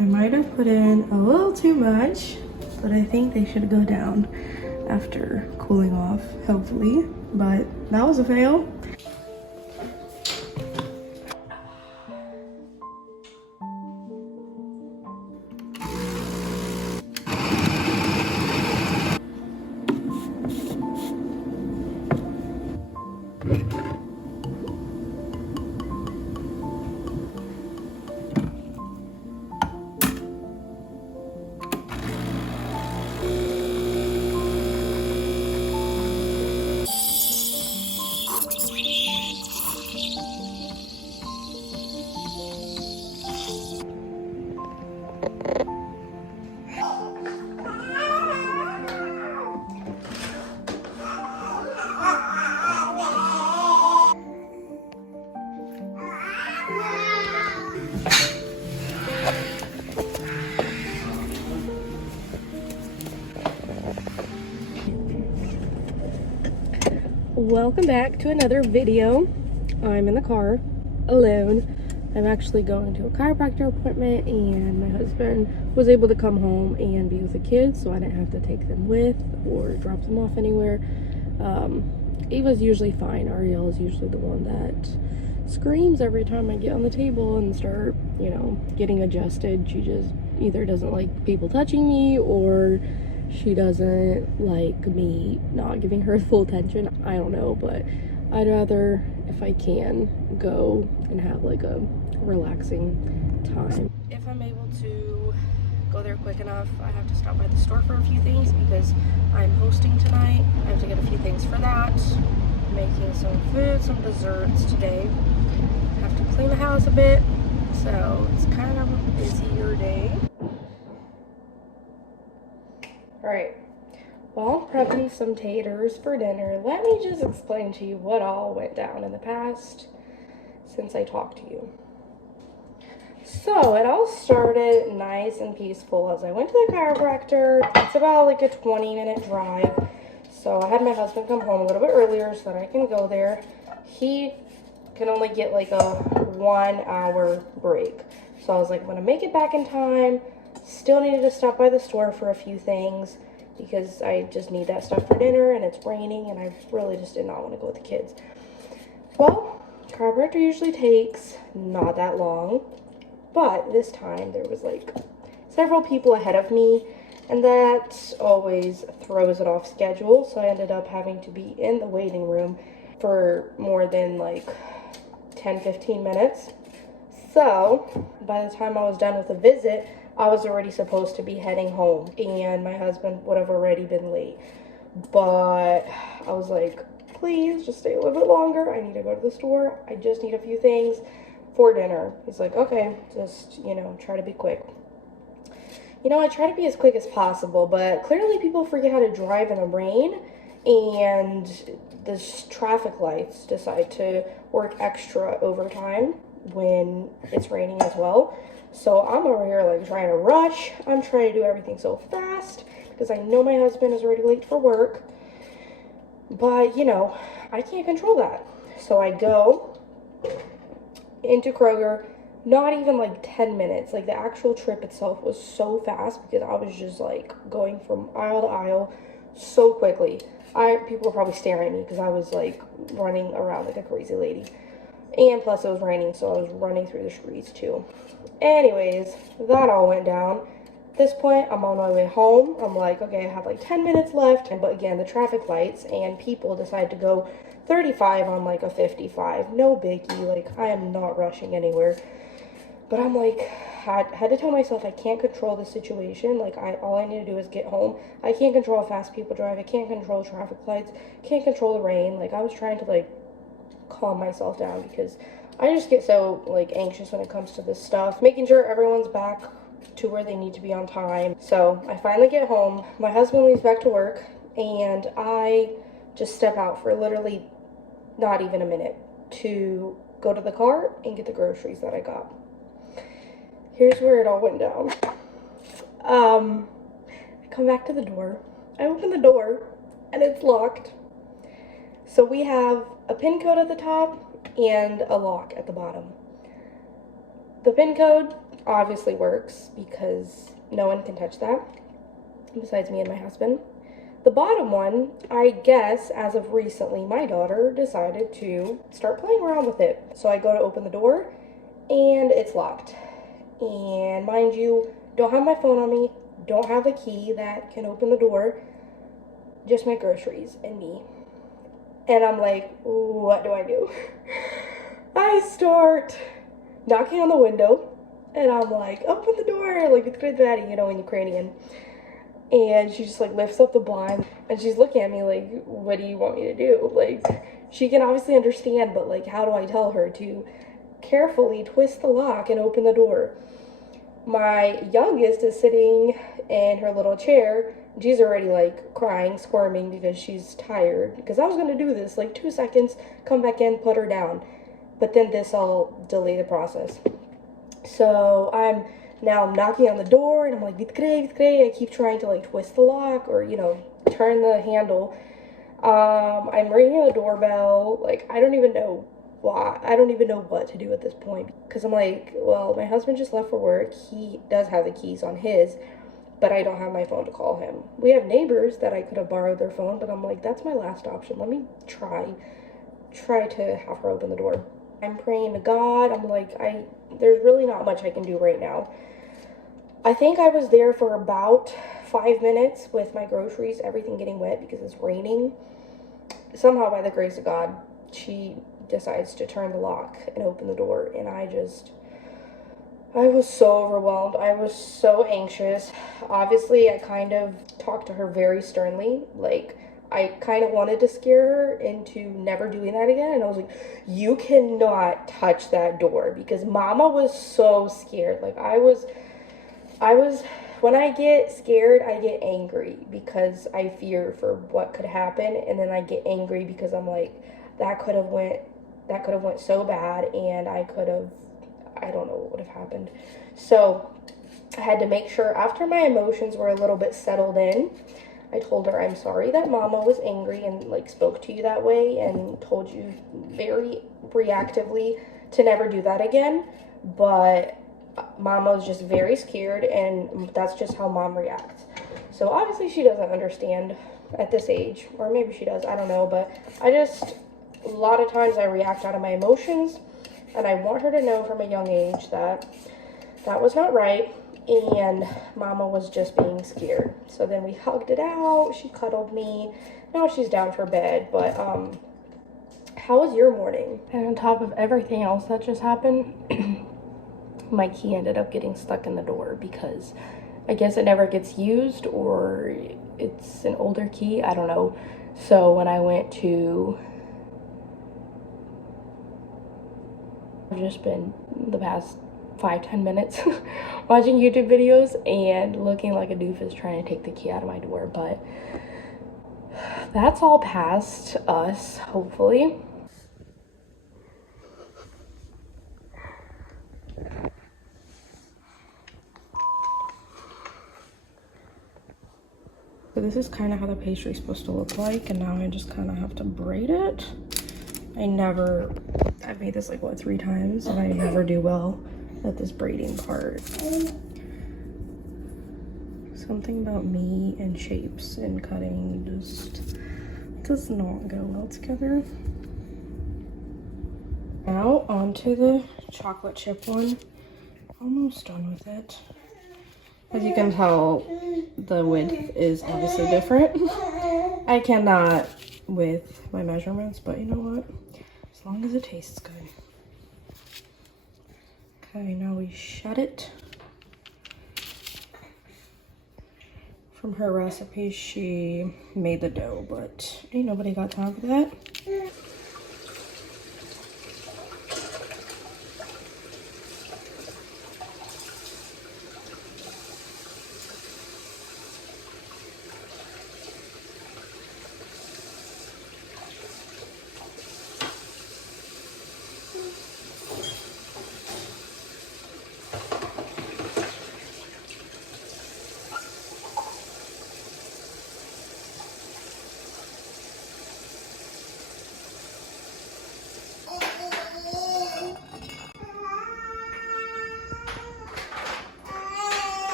I might have put in a little too much, but I think they should go down after cooling off, hopefully. But that was a fail. Welcome back to another video. I'm in the car alone. I'm actually going to a chiropractor appointment, and my husband was able to come home and be with the kids, so I didn't have to take them with or drop them off anywhere. Ava's usually fine. Ariel is usually the one that screams every time I get on the table and start, getting adjusted. She just either doesn't like people touching me, or she doesn't like me not giving her full attention. I don't know, but I'd rather, if I can, go and have like a relaxing time. If I'm able to go there quick enough, I have to stop by the store for a few things because I'm hosting tonight. I have to get a few things for that. Making some food, some desserts today. Have to clean the house a bit, so it's kind of a busier day. Alright, while prepping some taters for dinner, let me just explain to you what all went down in the past since I talked to you. So, it all started nice and peaceful as I went to the chiropractor. It's about like a 20-minute drive. So, I had my husband come home a little bit earlier so that I can go there. He can only get like a 1-hour break. So, I was like, I'm going to make it back in time. Still needed to stop by the store for a few things because I just need that stuff for dinner, and it's raining, and I really just did not want to go with the kids. Well, chiropractor usually takes not that long, but this time there was like several people ahead of me, and that always throws it off schedule. So I ended up having to be in the waiting room for more than like 10-15 minutes. So by the time I was done with the visit, I was already supposed to be heading home, and my husband would have already been late. But I was like, please just stay a little bit longer. I need to go to the store. I just need a few things for dinner. He's like, okay, just, try to be quick. I try to be as quick as possible, but clearly people forget how to drive in the rain, and the traffic lights decide to work extra overtime when it's raining as well. So I'm over here like trying to rush. I'm trying to do everything so fast because I know my husband is already late for work. But, I can't control that. So I go into Kroger, not even like 10 minutes. Like the actual trip itself was so fast because I was just like going from aisle to aisle so quickly. People were probably staring at me because I was like running around like a crazy lady. And plus it was raining, so I was running through the streets too. Anyways, that all went down. At this point, I'm on my way home. I'm like, okay, I have like 10 minutes left. But again, the traffic lights and people decide to go 35 on like a 55. No biggie. Like, I am not rushing anywhere. But I'm like, had to tell myself I can't control the situation. Like, all I need to do is get home. I can't control how fast people drive. I can't control traffic lights. Can't control the rain. Like, I was trying to like calm myself down because I just get so like anxious when it comes to this stuff, making sure everyone's back to where they need to be on time. So I finally get home, my husband leaves back to work, and I just step out for literally not even a minute to go to the car and get the groceries that I got. Here's where it all went down. I come back to the door, I open the door, and it's locked. So we have a pin code at the top and a lock at the bottom. The PIN code obviously works because no one can touch that besides me and my husband. The bottom one, I guess, as of recently, my daughter decided to start playing around with it. So I go to open the door, and it's locked. And mind you, don't have my phone on me, don't have a key that can open the door, just my groceries and me. And I'm like, what do I do? I start knocking on the window, and I'm like, open the door, like it's good daddy, you know, in Ukrainian. And she just like lifts up the blind and she's looking at me like, what do you want me to do? Like, she can obviously understand, but like, how do I tell her to carefully twist the lock and open the door? My youngest is sitting in her little chair. She's already like crying, squirming because she's tired. Because I was gonna do this like 2 seconds, come back in, put her down. But then this all delayed the process. So I'm knocking on the door, and I'm like, I keep trying to like twist the lock or, you know, turn the handle. I'm ringing the doorbell. Like, I don't even know why. I don't even know what to do at this point. Because I'm like, well, my husband just left for work. He does have the keys on his, but I don't have my phone to call him. We have neighbors that I could have borrowed their phone, but I'm like, that's my last option. Let me try to have her open the door. I'm praying to God. I'm like, there's really not much I can do right now. I think I was there for about 5 minutes with my groceries, everything getting wet because it's raining. Somehow, by the grace of God, she decides to turn the lock and open the door, and I was so overwhelmed. I was so anxious. Obviously, I kind of talked to her very sternly. Like, I kind of wanted to scare her into never doing that again. And I was like, you cannot touch that door, because Mama was so scared. Like, I was, when I get scared, I get angry because I fear for what could happen. And then I get angry because I'm like, that could have went so bad, and I don't know what would have happened. So I had to make sure, after my emotions were a little bit settled in, I told her, I'm sorry that Mama was angry and like spoke to you that way and told you very reactively to never do that again. But Mama was just very scared, and that's just how Mom reacts. So obviously she doesn't understand at this age, or maybe she does, I don't know. But a lot of times I react out of my emotions, and I want her to know from a young age that that was not right, and Mama was just being scared. So then we hugged it out, she cuddled me, now she's down for bed. But how was your morning? And on top of everything else that just happened, my key ended up getting stuck in the door because I guess it never gets used, or it's an older key, I don't know. So when I went to, I've just been the past 5-10 minutes watching YouTube videos and looking like a doofus trying to take the key out of my door. But that's all past us, hopefully. So this is kind of how the pastry is supposed to look like, and now I just kind of have to braid it. I've made this like, what, 3 times, and I never do well at this braiding part. Something about me and shapes and cutting just does not go well together. Now onto the chocolate chip one. Almost done with it. As you can tell, the width is obviously different. I cannot with my measurements, but you know what? As long as it tastes good. Okay, now we shut it. From her recipe, she made the dough, but ain't nobody got time for that.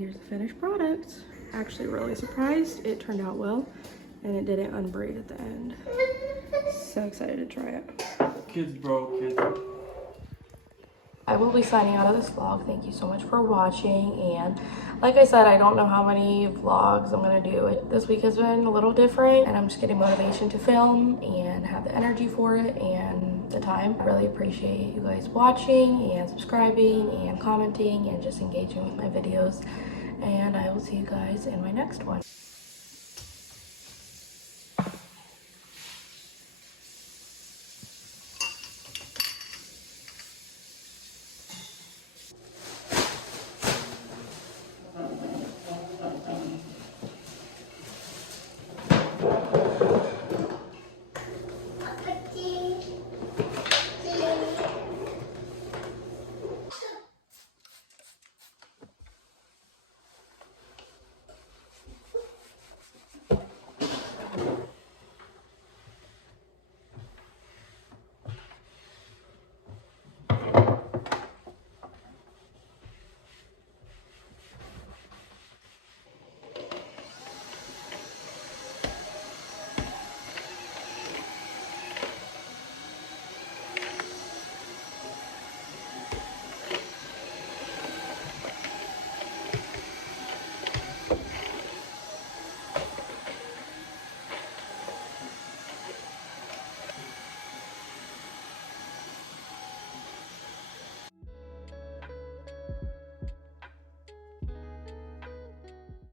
here's the finished product. Actually really surprised. It turned out well and it didn't unbraid at the end. So excited to try it. Kids broke, kids. I will be signing out of this vlog. Thank you so much for watching, and like I said, I don't know how many vlogs I'm gonna do. This week has been a little different, and I'm just getting motivation to film and have the energy for it and the time. I really appreciate you guys watching and subscribing and commenting and just engaging with my videos, and I will see you guys in my next one.